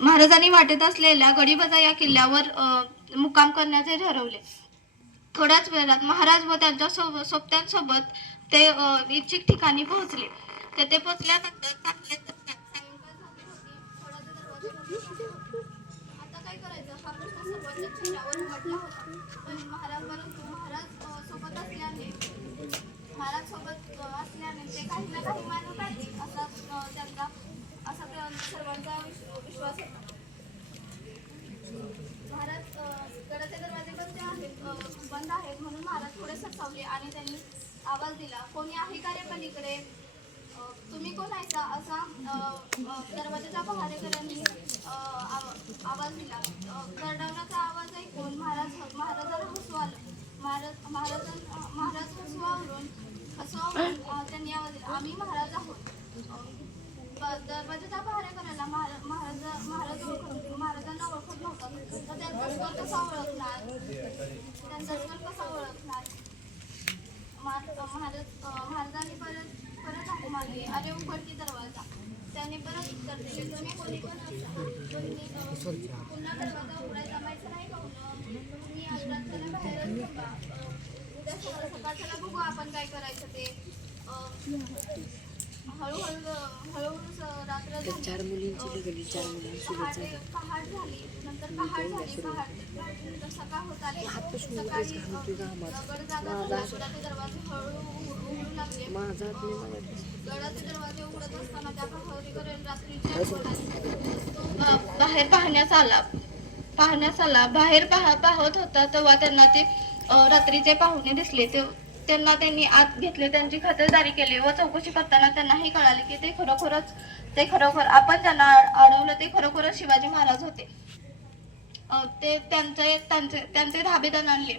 महाराजांनी वाटेत असलेल्या गडीबजा या किल्ल्यावर मुक्काम करण्याचे ठरवले. थोड्याच वेळात महाराज व त्यांच्या सोबत्यांसोबत ते इच्छित ठिकाणी पोहोचले. तेथे पोहोचल्यानंतर आता काय करायचं हा प्रश्न सर्वांच्या चेहऱ्यावर उमटला होता. पण महाराज सोबत असल्याने ते काही ना काही मार्ग काढतील असा सर्वांचा विश्वास होता. महाराज गडाचे दरवाजे बंद आहेत म्हणून महाराज थोडे ससावले आणि त्यांनी आवाज दिला, कोणी आहे का रे पलीकडे? तुम्ही कोण आहेसा असा दरवाजाच्या पहारेकऱ्यांनी आवाज दिला. करडवण्याचा आवाज ऐकून महाराजांना हसू आलं. महाराज हसवावरून त्यांनी आवाज दिला, आम्ही महाराज आहोत. दरवाजाच्या पहारेकऱ्याला महाराजांना ओळखत नव्हता, तर त्यांचा स्वर कसा ओळखणार? महाराजांनी परत हाक मारली, अरे उघड की दरवाजा. त्याने परत उत्तर दिले, तुम्ही कोणी पण पुन्हा दरवाजा उघडायला जमायचं नाही का? तुम्ही आज रात्रीला बाहेरच थांबा, उद्या सकाळच्याला बघू आपण काय करायचं ते. हळूहळू रात्र झाली, पहाट झाली, नंतर सकाळ होत आली. सकाळी गडाचे दरवाजे हळू उघडू लागले. गडाचे दरवाजे उघडत असताना त्या प्रहरीकरेल रात्रीच्या बाहेर पाहण्यास आला. बाहेर पाहत होता तेव्हा त्यांना ते रात्रीचे पाहुणे दिसले. त्यांना त्यांनी आत घेतले, त्यांची खातिरदारी केली व चौकशी करताना त्यांना हे कळाले की ते खरोखर आपण ज्यांना अडवलं ते खरोखरच शिवाजी महाराज होते. ते त्यांचे धाबे आणले.